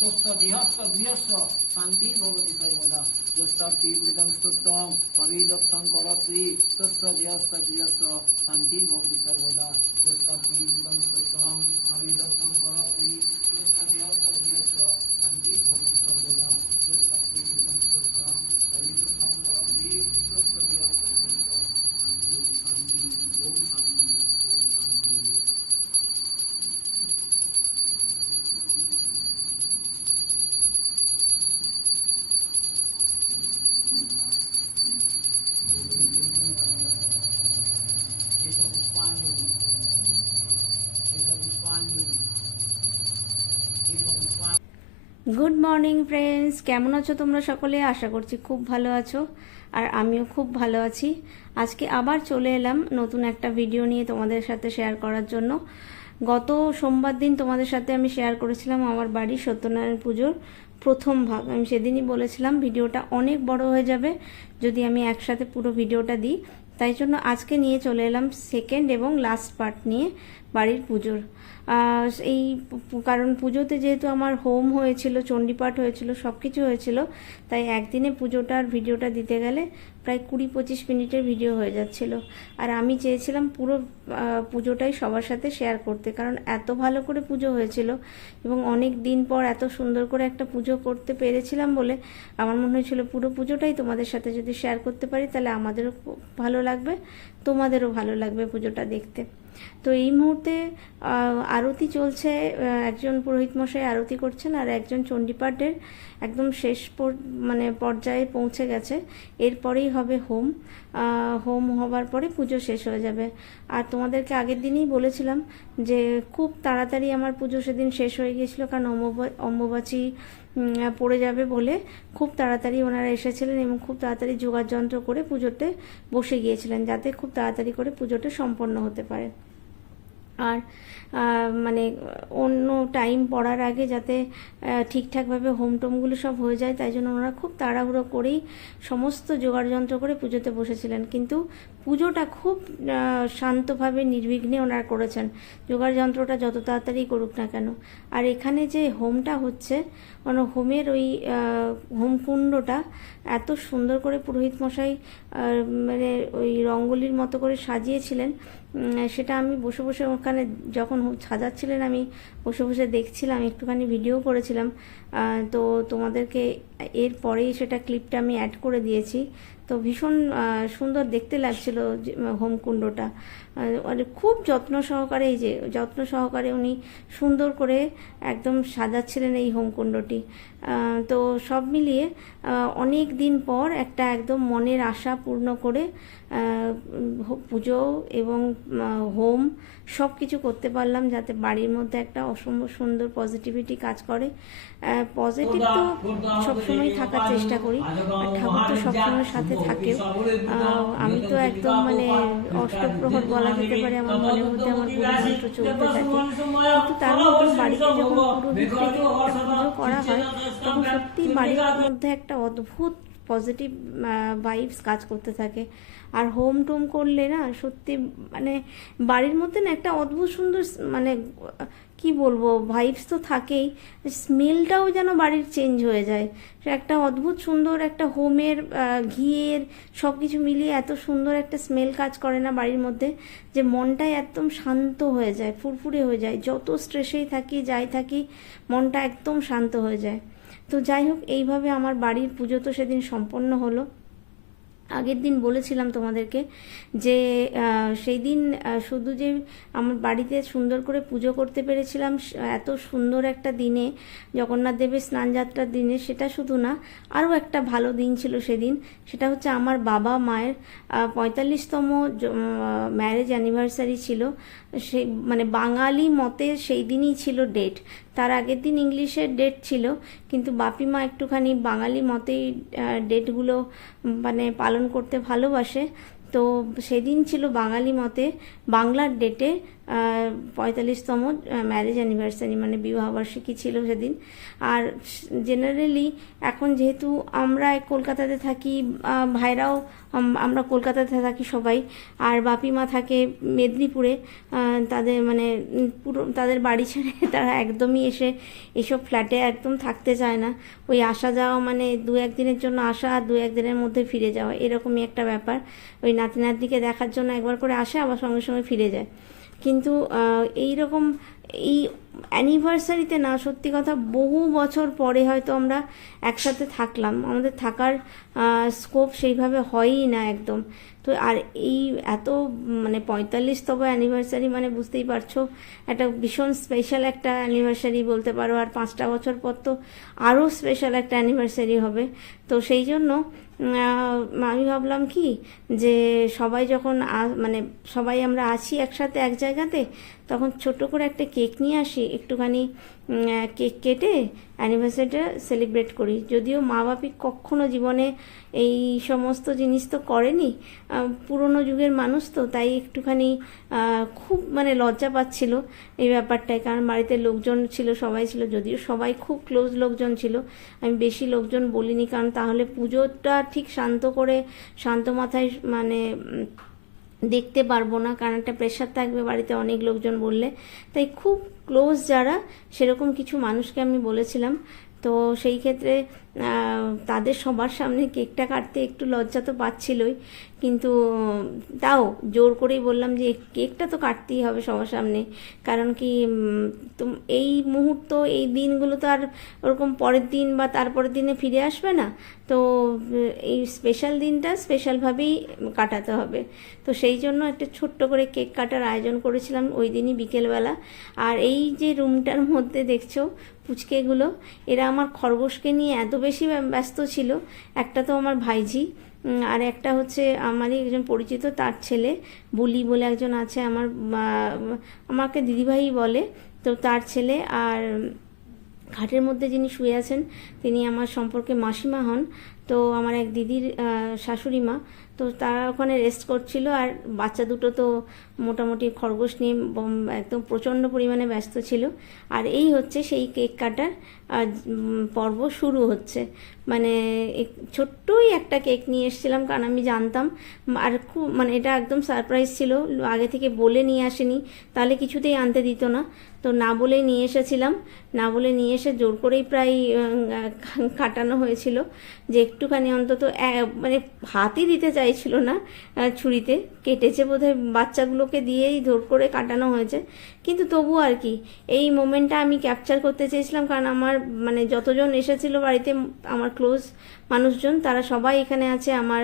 तस्य देहस्य गृहस्य शान्तिर्भवति सर्वदा यस्तातीवृतं स्तुतं पवित्रं करत्रि तस्य देहस्य गृहस्य शान्तिर्भवति सर्वदा यस्तातीवृतं स्तुतं पवित्रं करत्रि तस्य देहस्य गृहस्य शान्तिर्भवति सर्वदा यस्तातीवृतं स्तुतं पवित्रं करत्रि तस्य देहस्य गृहस्य शान्ति ओम शान्ति। গুড মর্নিং ফ্রেন্ডস, কেমন আছো তোমরা সকলে? আশা করছি খুব ভালো আছো, আর আমিও খুব ভালো আছি। আজকে আবার চলে এলাম নতুন একটা ভিডিও নিয়ে তোমাদের সাথে শেয়ার করার জন্য। গত সোমবার দিন তোমাদের সাথে আমি শেয়ার করেছিলাম আমার বাড়ির সত্যনারায়ণ পুজোর প্রথম ভাগ। আমি সেদিনই বলেছিলাম ভিডিওটা অনেক বড় হয়ে যাবে যদি আমি একসাথে পুরো ভিডিওটা দিই, তাই জন্য আজকে নিয়ে চলে এলাম সেকেন্ড এবং লাস্ট পার্ট নিয়ে বাড়ির পুজোর। এই কারণ পুজোতে যেহেতু আমার হোম হয়েছিল, চণ্ডীপাঠ হয়েছিল, সব কিছু হয়েছিল, তাই একদিনে পুজোটার ভিডিওটা দিতে গেলে প্রায় 20-25 মিনিটের ভিডিও হয়ে যাচ্ছিল। আর আমি চেয়েছিলাম পুরো পুজোটাই সবার সাথে শেয়ার করতে, কারণ এত ভালো করে পুজো হয়েছিল এবং অনেক দিন পর এত সুন্দর করে একটা পুজো করতে পেরেছিলাম বলে আমার মনে হয়েছিল পুরো পুজোটাই তোমাদের সাথে যদি শেয়ার করতে পারি তাহলে আমাদেরও ভালো লাগবে, তোমাদেরও ভালো লাগবে পুজোটা দেখতে। তো এই মুহূর্তে আরতি চলছে, একজন পুরোহিত মশাই আরতি করছেন আর একজন চণ্ডীপাঠের একদম শেষ পর্যায়ে পৌঁছে গেছে। এরপরেই হবে হোম। হোম হবার পরে পুজো শেষ হয়ে যাবে। আর তোমাদেরকে আগের দিনই বলেছিলাম যে খুব তাড়াতাড়ি আমার পুজো সেদিন শেষ হয়ে গিয়েছিল, কারণ অম্বুবাচী পড়ে যাবে বলে খুব তাড়াতাড়ি ওনারা এসেছিলেন এবং খুব তাড়াতাড়ি জোগাড় যন্ত্র করে পুজোতে বসে গিয়েছিলেন, যাতে খুব তাড়াতাড়ি করে পুজোটা সম্পন্ন হতে পারে। আর অন্য টাইম পড়ার আগে যাতে ঠিকঠাকভাবে হোম টোমগুলো সব হয়ে যায়, তাই জন্য ওনারা খুব তাড়াহুড়ো করেই সমস্ত জোগাড় যন্ত্র করে পুজোতে বসেছিলেন। কিন্তু পুজোটা খুব শান্তভাবে নির্বিঘ্নে ওনারা করেছেন, জোগাড় যন্ত্রটা যত তাড়াতাড়ি করুক না কেন। আর এখানে যে হোমটা হচ্ছে, হোমের ওই হোমকুণ্ডটা এত সুন্দর করে পুরোহিত মশাই ওই রঙ্গোলির মতো করে সাজিয়েছিলেন, সেটা আমি বসে বসে ওখানে যখন সাজাচ্ছিলেন আমি বসে বসে দেখছিলাম, একটুখানি ভিডিও করেছিলাম। তো তোমাদেরকে এর পরেই সেটা ক্লিপটা আমি অ্যাড করে দিয়েছি। তো ভীষণ সুন্দর দেখতে লাগছিল হোমকুণ্ডটা। খুব যত্ন সহকারে উনি সুন্দর করে একদম সাজাচ্ছিলেন এই হোমকুণ্ডটি। তো সব মিলিয়ে অনেক দিন পর একটা একদম মনের আশা পূর্ণ করে পুজো এবং হোম সব কিছু করতে পারলাম, যাতে বাড়ির মধ্যে একটা অসম্ভব সুন্দর পজিটিভিটি কাজ করে। পজিটিভ তো সবসময় থাকার চেষ্টা করি, আর ঠাকুর তো সবসময় সাথে থাকেও। আমি তো একদম অষ্টপ্রহর বলা যেতে পারে আমার মনের মধ্যে আমার পুরোহিত চলতে থাকে। কিন্তু তার মধ্যে বাড়িতে যখন পুরোহিত পুজো করা হয় তখন সত্যি বাড়ির মধ্যে একটা অদ্ভুত পজিটিভ ভাইবস কাজ করতে থাকে। আর হোম টোম করলে না সত্যি বাড়ির মধ্যে না একটা অদ্ভুত সুন্দর কি বলবো ভাইবস তো থাকেই, স্মেলটাও যেন বাড়ির চেঞ্জ হয়ে যায়। একটা অদ্ভুত সুন্দর একটা হোমের ঘিয়ের সব কিছু মিলিয়ে এত সুন্দর একটা স্মেল কাজ করে না বাড়ির মধ্যে, যে মনটাই একদম শান্ত হয়ে যায়, ফুরফুরে হয়ে যায়। যত স্ট্রেসেই থাকি যাই থাকি মনটা একদম শান্ত হয়ে যায়। তো যাই হোক, এইভাবে আমার বাড়ির পুজো তো সেদিন সম্পন্ন হলো। আগের দিন বলেছিলাম তোমাদেরকে যে সেই দিন শুধু যে আমার বাড়িতে সুন্দর করে পুজো করতে পেরেছিলাম এত সুন্দর একটা দিনে, জগন্নাথ দেবের স্নানযাত্রার দিনে, সেটা শুধু না, আরও একটা ভালো দিন ছিল সেদিন। সেটা হচ্ছে আমার বাবা মায়ের 45তম ম্যারেজ অ্যানিভার্সারি ছিল। সেই বাঙালি মতে সেই দিনই ছিল ডেট, তার আগের দিন ইংলিশের ডেট ছিল, কিন্তু বাপি মা একটুখানি বাঙালি মতেই ডেটগুলো পালন করতে ভালোবাসে। তো সেদিন ছিল বাঙালি মতে বাংলার ডেটে 45তম ম্যারেজ অ্যানিভার্সারি, মানে বিবাহবার্ষিকী ছিল সেদিন। আর জেনারেলি এখন যেহেতু আমরা কলকাতাতে থাকি, ভাইরাও আমরা কলকাতাতে থাকি সবাই, আর বাপি মা থাকে মেদিনীপুরে, তাদের মানে পুরো তাদের বাড়ি ছেড়ে তারা একদমই এসে এসব ফ্ল্যাটে একদম থাকতে চায় না। ওই আসা যাওয়া মানে 2-1 দিনের জন্য আসা আর 2-1 দিনের মধ্যে ফিরে যাওয়া, এরকমই একটা ব্যাপার। ওই নাতি নাতনিকে দেখার জন্য একবার করে আসে, আবার সঙ্গে সঙ্গে ফিরে যায়। কিন্তু এই রকম এই অ্যানিভার্সারিতে না, সত্যি কথা বহু বছর পরে হয়তো আমরা একসাথে থাকলাম, আমাদের থাকার স্কোপ সেইভাবে হয়ই না একদম। তো আর এই এত মানে 45তম অ্যানিভার্সারি মানে বুঝতেই পারছো একটা ভীষণ স্পেশাল একটা অ্যানিভার্সারি বলতে পারো। আর 5টা বছর পর তো আরও স্পেশাল একটা অ্যানিভার্সারি হবে। তো সেই জন্য আমি ভাবলাম কি যে সবাই যখন মানে সবাই আমরা আছি একসাথে এক জায়গাতে, তখন ছোট করে একটা কেক নিয়ে আসি, একটুখানি কেক কেটে অ্যানিভার্সারিটা সেলিব্রেট করি। যদিও মা বাপি কখনো জীবনে এই সমস্ত জিনিস তো করেনি, পুরনো যুগের মানুষ তো, তাই একটুখানি খুব মানে লজ্জা পাচ্ছিল এই ব্যাপারটায়, কারণ বাড়িতে লোকজন ছিল, সবাই ছিল, যদিও সবাই খুব ক্লোজ লোকজন ছিল। আমি বেশি লোকজন বলিনি, কারণ তাহলে পুজোটা ঠিক শান্ত মাথায় মানে দেখতে পারবো না, কারণ একটা প্রেশার থাকবে বাড়িতে অনেক লোকজন বললে। তাই খুব ক্লোজ যারা সেরকম কিছু মানুষকে আমি বলেছিলাম। তো সেই ক্ষেত্রে তাদের সবার সামনে কেকটা কাটতে একটু লজ্জা তো পাচ্ছিলই, কিন্তু তাও জোর করেই বললাম যে কেকটা তো কাটতেই হবে সবার সামনে। কারণ কি তো এই মুহূর্ত, এই দিনগুলো তো আর ওরকম পরের দিন বা তারপরের দিনে ফিরে আসবে না। তো এই স্পেশাল দিনটা স্পেশালভাবেই কাটাতে হবে। তো সেই জন্য একটা ছোট্ট করে কেক কাটার আয়োজন করেছিলাম ওই দিনই বিকেলবেলা। আর এই যে রুমটার মধ্যে দেখছো পুচকেগুলো, এরা আমার খরগোশকে নিয়ে এত বেশি ব্যস্ত ছিল। একটা তো আমার ভাইঝি, আর একটা হচ্ছে আমারই একজন পরিচিত, তার ছেলে বুলি বলে একজন আছে, আমাকে দিদিভাই বলে, তো তার ছেলে। আর খাটের মধ্যে যিনি শুয়ে আছেন তিনি আমার সম্পর্কে মাসিমা হন, তো আমার এক দিদির শাশুড়ি মা। তো তারা ওখানে রেস্ট করছিল, আর বাচ্চা দুটো তো মোটামুটি খরগোশ নিয়ে একদম প্রচণ্ড পরিমাণে ব্যস্ত ছিল। আর এই হচ্ছে সেই কেক কাটার পর্ব শুরু হচ্ছে। মানে ছোট্টই একটা কেক নিয়ে এসেছিলাম, কারণ আমি জানতাম, আর খুব মানে এটা একদম সারপ্রাইজ ছিল, আগে থেকে বলে নিয়ে আসেনি, তাহলে কিছুতেই আনতে দিত না। তো না বলে নিয়ে এসেছিলাম, না বলে নিয়ে এসে জোর করেই প্রায় কাটানো হয়েছিল, যে একটুখানি অন্তত মানে হাতই দিতে চাইছিল না, ছুরিতে কেটেছে বোধহয়, বাচ্চাগুলোকে দিয়েই জোর করে কাটানো হয়েছে। কিন্তু তবু আর কি এই মোমেন্টটা আমি ক্যাপচার করতে চেয়েছিলাম, কারণ আমার মানে যতজন এসেছিল বাড়িতে আমার ক্লোজ মানুষজন, তারা সবাই এখানে আছে। আমার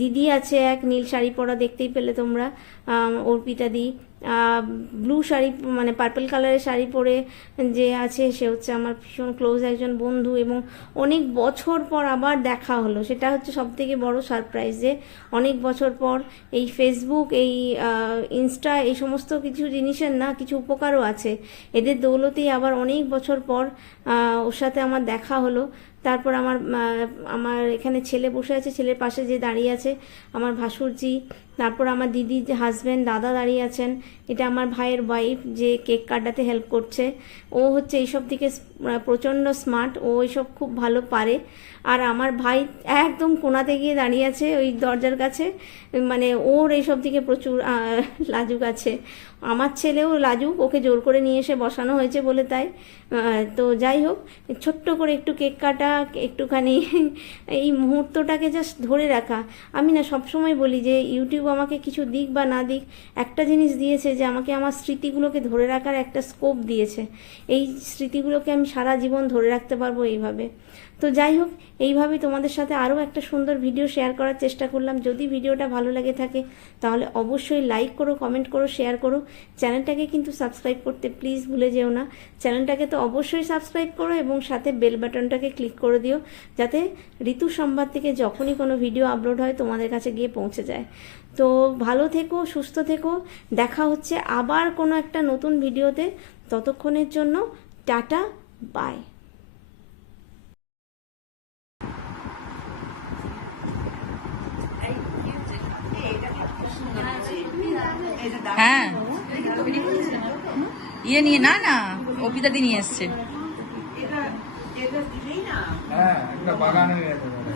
দিদি আছে এক, নীল শাড়ি পরা, দেখতেই পেলে তোমরা, অর্পিতা দি। ব্লু শাড়ি মানে পার্পল কালারের শাড়ি পরে যে আছে সে হচ্ছে আমার ভীষণ ক্লোজ একজন বন্ধু, এবং অনেক বছর পর আবার দেখা হলো। সেটা হচ্ছে সবথেকে বড় সারপ্রাইজ, যে অনেক বছর পর এই ফেসবুক, এই ইনস্টা, এই সমস্ত কিছু জিনিসের না কিছু উপকারও আছে, এদের দৌলতেই আবার অনেক বছর পর ওর সাথে আমার দেখা হলো। তারপর আমার এখানে ছেলে বসে আছে, ছেলের পাশে যে দাঁড়িয়ে আছে আমার ভাসুরজি। তারপর আমার দিদির যে হাজব্যান্ড দাদা দাঁড়িয়ে আছেন, এটা আমার ভাইয়ের ওয়াইফ যে কেক কাটাতে হেল্প করছে। ও হচ্ছে এইসব দিকে প্রচণ্ড স্মার্ট, ও এইসব খুব ভালো পারে। আর আমার ভাই একদম কোণাতে গিয়ে দাঁড়িয়ে আছে ওই দরজার কাছে, মানে ওর এইসব দিকে প্রচুর লাজুক আছে। আমার ছেলেও লাজুক, ওকে জোর করে নিয়ে এসে বসানো হয়েছে বলে তাই। তো যাই হোক, ছোট্ট করে একটু কেক কাটা, একটুখানি এই মুহূর্তটাকে জাস্ট ধরে রাখা। আমি না সবসময় বলি যে ইউটিউব আমাকে কিছু দিক বা না দিক, একটা জিনিস দিয়েছে যে আমাকে আমার স্মৃতিগুলোকে ধরে রাখার একটা স্কোপ দিয়েছে। এই স্মৃতিগুলোকে আমি সারা জীবন ধরে রাখতে পারবো এইভাবে। তো যাই হোক, এইভাবে তোমাদের সাথে আরও একটা সুন্দর ভিডিও শেয়ার করার চেষ্টা করলাম। যদি ভিডিওটা ভালো লাগে থাকে তাহলে অবশ্যই লাইক করো, কমেন্ট করো, শেয়ার করো। চ্যানেলটাকে কিন্তু সাবস্ক্রাইব করতে প্লিজ ভুলে যেও না। চ্যানেলটাকে তো অবশ্যই সাবস্ক্রাইব করো, এবং সাথে বেল বাটনটাকে ক্লিক করে দিও, যাতে ঋতু সংবাদ থেকে যখনই কোনো ভিডিও আপলোড হয় তোমাদের কাছে গিয়ে পৌঁছে যায়। তো ভালো থেকো, সুস্থ থেকো, দেখা হচ্ছে আবার কোনো একটা নতুন ভিডিওতে। ততক্ষণের জন্য টাটা, বাই। হ্যাঁ ইয়ে নিয়ে না অপিতাদি নিয়ে এসছে। হ্যাঁ, একটা বাগানে নিয়ে যেতে পারে।